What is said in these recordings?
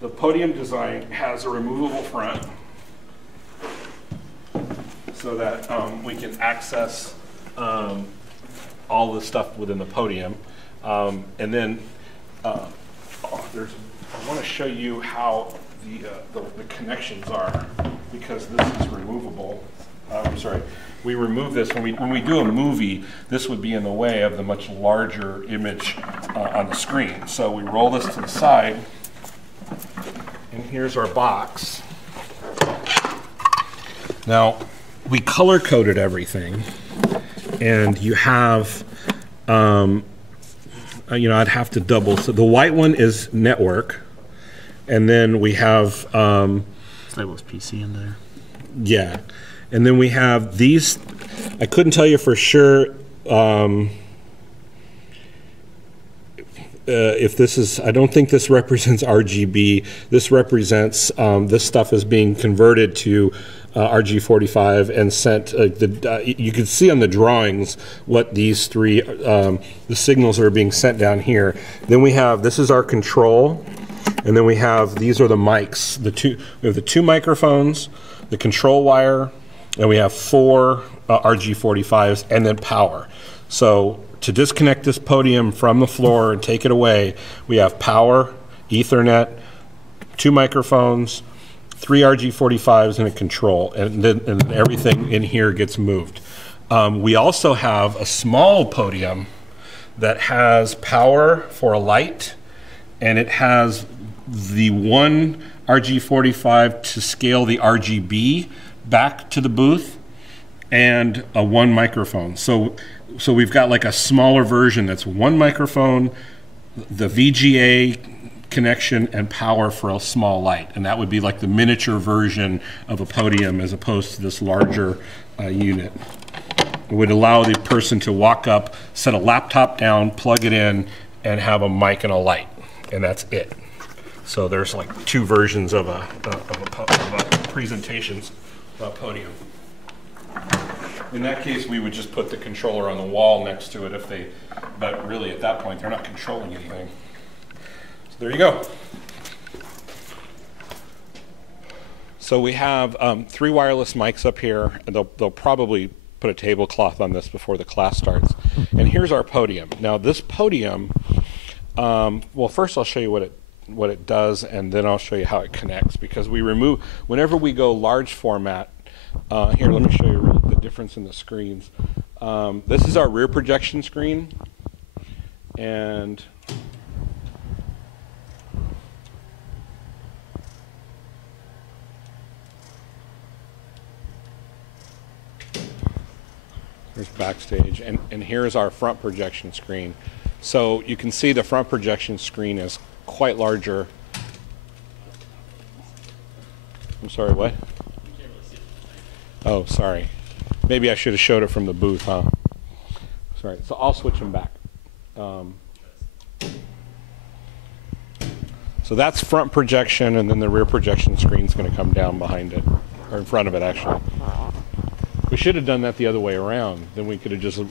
the Podium design has a removable front so that we can access all the stuff within the Podium. And then I want to show you how the connections are, because this is removable. I'm sorry, we remove this. When we do a movie, this would be in the way of the much larger image on the screen. So we roll this to the side, and here's our box. Now, we color-coded everything, and you have, I'd have to double. So the white one is network, and then we have... It's labeled PC in there. Yeah. And then we have these. I couldn't tell you for sure if this is, I don't think this represents RGB. This represents, this stuff is being converted to RG45 and sent, you can see on the drawings what these three, the signals are being sent down here. Then we have, this is our control, and then we have, these are the mics. We have the two microphones, the control wire, and we have 4 RG45s, and then power. So to disconnect this Podium from the floor and take it away, we have power, Ethernet, 2 microphones, 3 RG45s, and a control, and then everything in here gets moved. We also have a small Podium that has power for a light, and it has the 1 RG45 to scale the RGB back to the booth, and a 1 microphone. So we've got like a smaller version that's 1 microphone, the VGA connection, and power for a small light. And that would be like the miniature version of a Podium as opposed to this larger unit. It would allow the person to walk up, set a laptop down, plug it in, and have a mic and a light, and that's it. So there's like 2 versions of a presentations Podium. In that case, we would just put the controller on the wall next to it but really at that point, they're not controlling anything. So there you go. So we have 3 wireless mics up here, and they'll probably put a tablecloth on this before the class starts. And here's our Podium. Now this Podium, well, first I'll show you what it does, and then I'll show you how it connects, because whenever we go large format, here, let me show you the difference in the screens. This is our rear projection screen, and there's backstage, and here's our front projection screen. So you can see the front projection screen is quite larger. I'm sorry, what? Oh, sorry. Maybe I should have showed it from the booth, huh? Sorry. So I'll switch them back. So that's front projection, and then the rear projection screen is going to come down behind it, or in front of it, actually. We should have done that the other way around. Then we could have just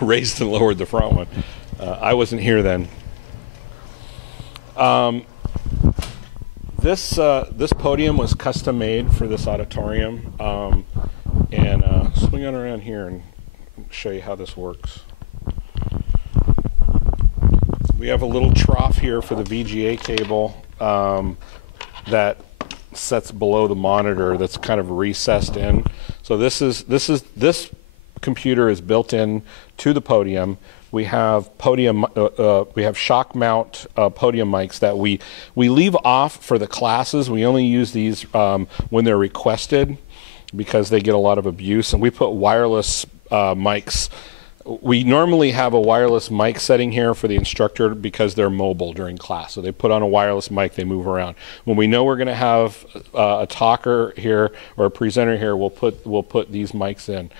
raised and lowered the front one. I wasn't here then. This Podium was custom made for this auditorium, and swing it around here and show you how this works. We have a little trough here for the VGA cable that sets below the monitor, that's kind of recessed in. So this computer is built in to the Podium. We have we have shock mount Podium mics that we leave off for the classes. We only use these when they're requested, because they get a lot of abuse. And we put wireless mics. We normally have a wireless mic setting here for the instructor because they're mobile during class. So they put on a wireless mic, they move around. When we know we're going to have a talker here or a presenter here, we'll put these mics in.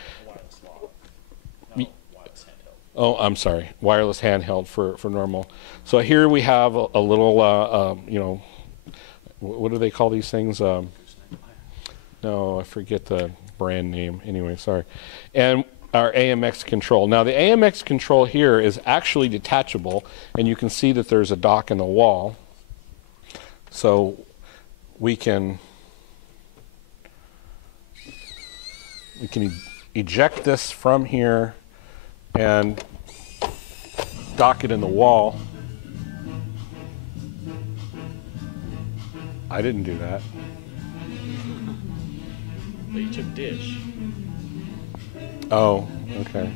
Oh, I'm sorry. Wireless handheld for normal. So here we have a little, what do they call these things? No, I forget the brand name. Anyway, sorry. And our AMX control. Now the AMX control here is actually detachable, and you can see that there's a dock in the wall. So we can eject this from here and dock it in the wall. I didn't do that. But you took dish. Oh, okay.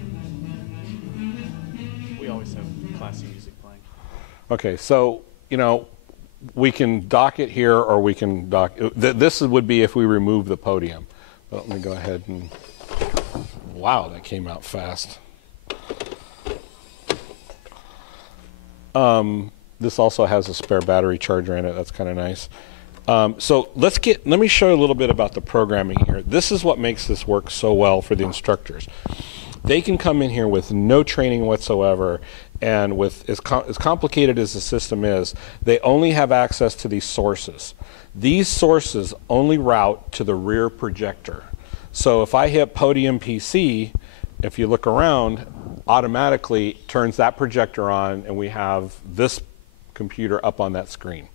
We always have classy music playing. Okay, so, you know, we can dock it here, or we can dock, this would be if we remove the podium. But let me go ahead and, wow, that came out fast. This also has a spare battery charger in it. That's kind of nice. So let me show you a little bit about the programming here. This is what makes this work so well for the instructors. They can come in here with no training whatsoever, and with as complicated as the system is, they only have access to these sources. These sources only route to the rear projector. So if I hit Podium PC, if you look around, automatically turns that projector on, and we have this computer up on that screen.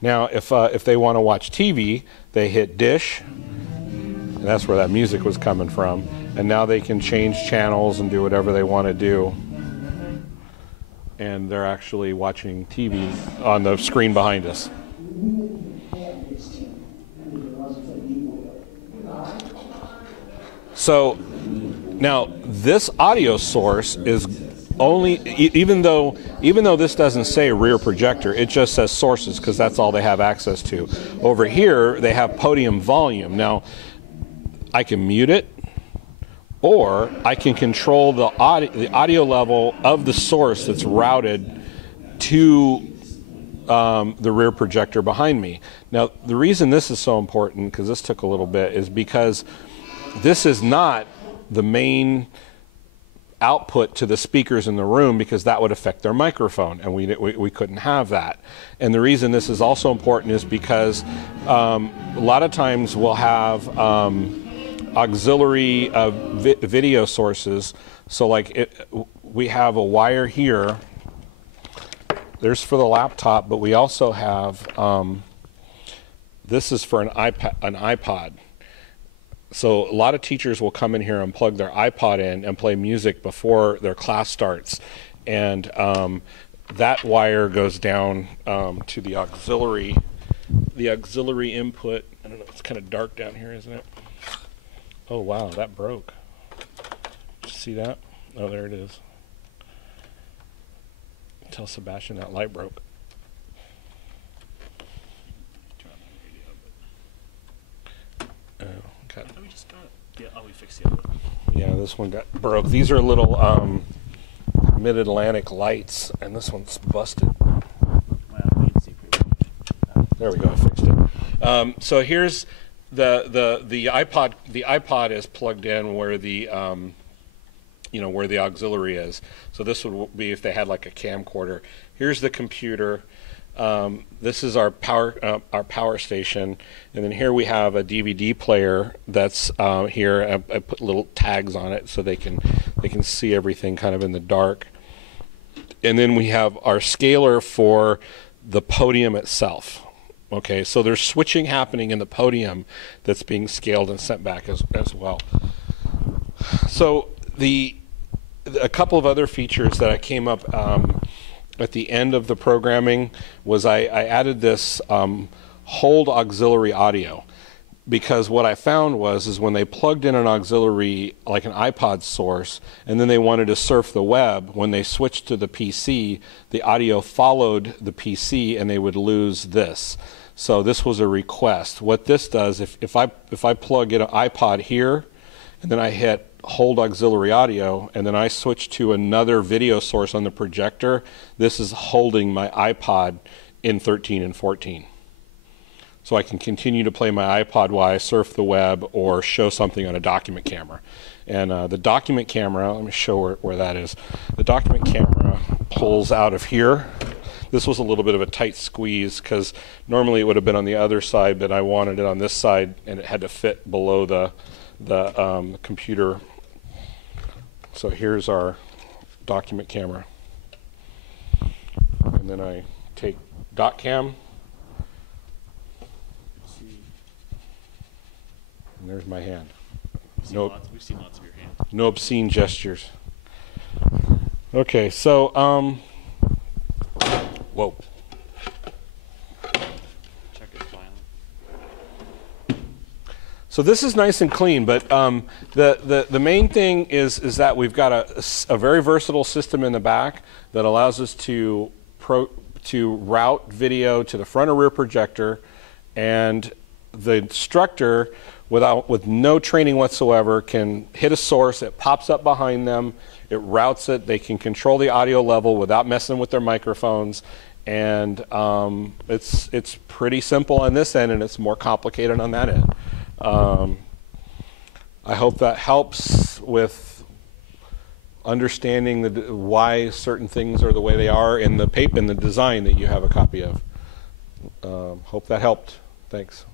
Now, if they want to watch TV, they hit Dish, and that's where that music was coming from. And now they can change channels and do whatever they want to do. And they're actually watching TV on the screen behind us. So now this audio source is only, even though this doesn't say rear projector, it just says sources because that's all they have access to. Over here, they have Podium volume. Now, I can mute it, or I can control the audio level of the source that's routed to the rear projector behind me. Now, the reason this is so important, because this took a little bit, is because this is not the main output to the speakers in the room, because that would affect their microphone, and we couldn't have that. And the reason this is also important is because a lot of times we'll have auxiliary video sources. So like we have a wire here. There's for the laptop, but we also have this is for an iPod. So a lot of teachers will come in here and plug their iPod in and play music before their class starts, and that wire goes down to the auxiliary input. I don't know, it's kind of dark down here, isn't it? Oh wow, that broke. Did you see that? Oh, there it is. Tell Sebastian that light broke. Oh, okay. Oh, we just got it. Yeah, oh, we fixed the other one. Yeah, this one got broke. These are little mid-Atlantic lights, and this one's busted. Well, we can see pretty much. There we go, I fixed it. So here's the iPod. The iPod is plugged in where the where the auxiliary is. So this would be if they had like a camcorder. Here's the computer. This is our power station, and then here we have a DVD player that's here. I put little tags on it so they can see everything kind of in the dark. And then we have our scaler for the Podium itself. Okay, so there's switching happening in the Podium that's being scaled and sent back as well. So a couple of other features that I came up at the end of the programming was I added this hold auxiliary audio, because what I found is when they plugged in an auxiliary like an iPod source and then they wanted to surf the web, when they switched to the PC, the audio followed the PC and they would lose this. So this was a request. What this does, if I plug in an iPod here and then I hit hold auxiliary audio and then I switch to another video source on the projector, this is holding my iPod in 13 and 14. So I can continue to play my iPod while I surf the web or show something on a document camera. And the document camera, let me show where that is. The document camera pulls out of here. This was a little bit of a tight squeeze because normally it would have been on the other side, but I wanted it on this side and it had to fit below the computer. So here's our document camera. And then I take dot cam, and there's my hand. We've seen lots of your hand. No obscene gestures. Okay, so whoa. Check it finally. So this is nice and clean, but the main thing is that we've got a very versatile system in the back that allows us to route video to the front or rear projector, and the instructor, with no training whatsoever, can hit a source. It pops up behind them. It routes it. They can control the audio level without messing with their microphones. And it's pretty simple on this end, and it's more complicated on that end. I hope that helps with understanding why certain things are the way they are in the paper, in the design that you have a copy of. Hope that helped. Thanks.